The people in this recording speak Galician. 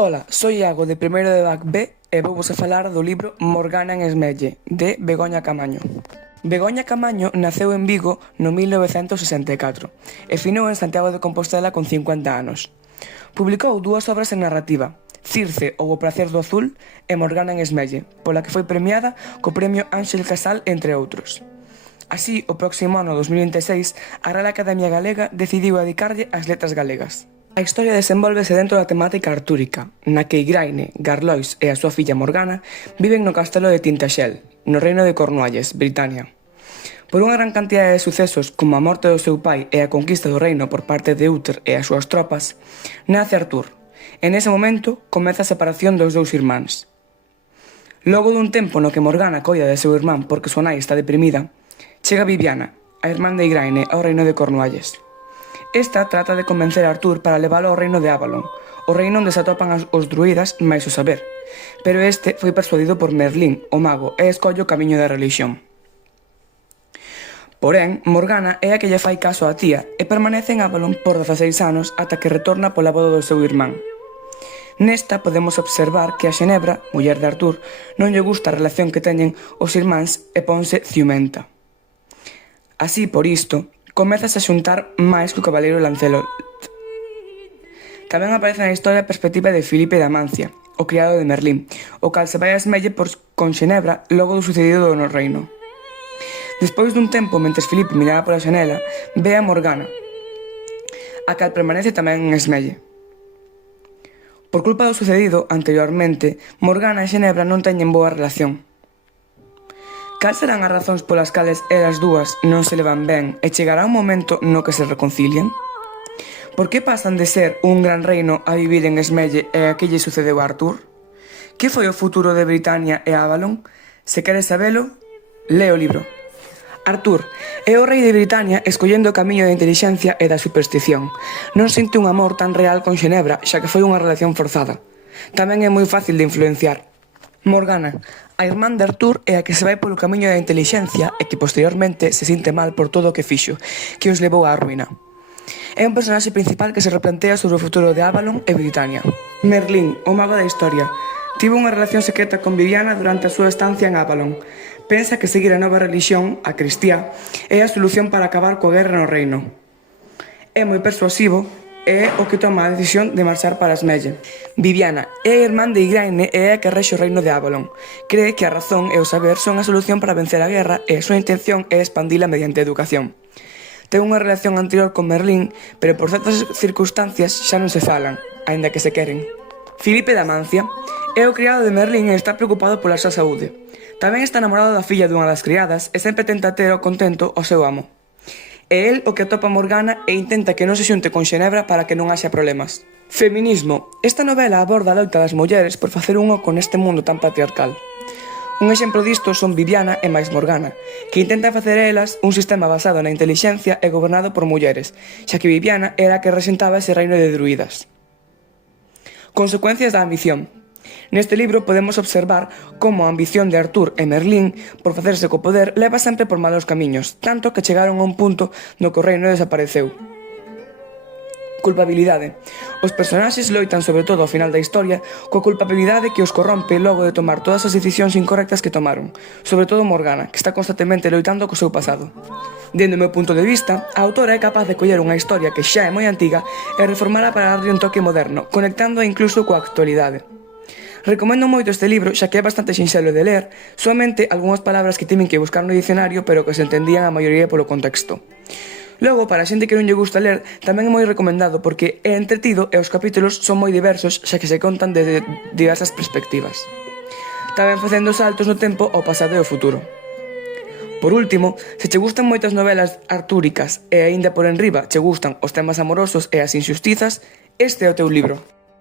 Ola, soy Iago de primeiro de BAC B e vouvos a falar do libro Morgana en Esmelle, de Begoña Camaño. Begoña Camaño naceu en Vigo no 1964 e finou en Santiago de Compostela con 50 anos. Publicou dúas obras en narrativa, Circe ou O pracer do azul e Morgana en Esmelle, pola que foi premiada co Premio Ángel Casal, entre outros. Así, o próximo ano 2026, a Real Academia Galega decidiu dedicarlle ás letras galegas. A historia desenvólvese dentro da temática artúrica, na que Igraine, Garlois e a súa filla Morgana viven no castelo de Tintagel, no reino de Cornualles, Britania. Por unha gran cantidade de sucesos como a morte do seu pai e a conquista do reino por parte de Uther e as súas tropas, nace Artur. En ese momento comeza a separación dos dous irmáns. Logo dun tempo no que Morgana coida de seu irmán porque súa nai está deprimida, chega Viviana, a irmán de Igraine, ao reino de Cornualles. Esta trata de convencer a Artur para levalo ao reino de Avalon, o reino onde se atopan os druidas máis o saber, pero este foi persuadido por Merlín, o mago, e escolle o camiño da relixión. Porén, Morgana é a que lle fai caso á tía e permanece en Avalon por 16 anos ata que retorna pola boda do seu irmán. Nesta podemos observar que a Xenebra, muller de Artur, non lle gusta a relación que teñen os irmáns e ponse ciumenta. Así, por isto, comezas a xuntar máis que o cabaleiro Lancelot. Tamén aparece na historia a perspectiva de Filipe de Amancia, o criado de Merlín, o cal se vai a Esmelle con Xenebra logo do sucedido no reino. Despois dun tempo, mentres Filipe miraba pola xanela, ve a Morgana, a cal permanece tamén en Esmelle. Por culpa do sucedido anteriormente, Morgana e Xenebra non teñen boa relación. Cal serán as razóns polas cales elas dúas non se levan ben e chegará un momento no que se reconcilien? Por que pasan de ser un gran reino a vivir en Esmelle e a que lle sucedeu a Artur? Que foi o futuro de Britania e Avalon? Se queres sabelo, lee o libro. Artur é o rei de Britania escollendo o camiño da intelixencia e da superstición. Non sinte un amor tan real con Xenebra, xa que foi unha relación forzada. Tamén é moi fácil de influenciar. Morgana, a irmán de Artur, é a que se vai polo camiño da intelixencia e que posteriormente se sinte mal por todo o que fixo, que os levou á ruína. É un personaxe principal que se replantea sobre o futuro de Avalon e Britania. Merlín, o mago da historia, tivo unha relación secreta con Viviana durante a súa estancia en Avalon. Pensa que seguir a nova relixión, a cristiá, é a solución para acabar coa guerra no reino. É moi persuasivo e é o que toma a decisión de marchar para Esmelle. Viviana é a irmán de Igraine e é a que rexe o reino de Avalon. Cree que a razón e o saber son a solución para vencer a guerra e a súa intención é expandila mediante a educación. Ten unha relación anterior con Merlín, pero por certas circunstancias xa non se falan, aínda que se queren. Filipe de Amancia é o criado de Merlín e está preocupado pola súa saúde. Tamén está namorado da filla dunha das criadas e sempre tenta ter ao contento o seu amo. É el o que atopa Morgana e intenta que non se xunte con Xenebra para que non haxa problemas. Feminismo. Esta novela aborda a loita das mulleres por facer un oco neste mundo tan patriarcal. Un exemplo disto son Viviana e máis Morgana, que intentan facer elas un sistema basado na intelixencia e gobernado por mulleres, xa que Viviana era a que resentaba ese reino de druidas. Consecuencias da ambición. Neste libro podemos observar como a ambición de Artur e Merlín por facerse co poder leva sempre por malos camiños, tanto que chegaron a un punto no que o reino desapareceu. Culpabilidade. Os personaxes loitan sobre todo ao final da historia coa culpabilidade que os corrompe logo de tomar todas as decisións incorrectas que tomaron, sobre todo Morgana, que está constantemente loitando co seu pasado. Dende o meu punto de vista, a autora é capaz de coller unha historia que xa é moi antiga e reformala para darlle un toque moderno, conectando incluso coa actualidade. Recomendo moito este libro, xa que é bastante sinxelo de ler, soamente algunhas palabras que tiven que buscar no dicionario, pero que se entendían a maioría polo contexto. Logo, para a xente que non lle gusta ler, tamén é moi recomendado porque é entretido e os capítulos son moi diversos, xa que se contan desde diversas perspectivas. Tamén facendo saltos no tempo ao pasado e ao futuro. Por último, se che gustan moitas novelas artúricas e aínda por enriba che gustan os temas amorosos e as inxustizas, este é o teu libro.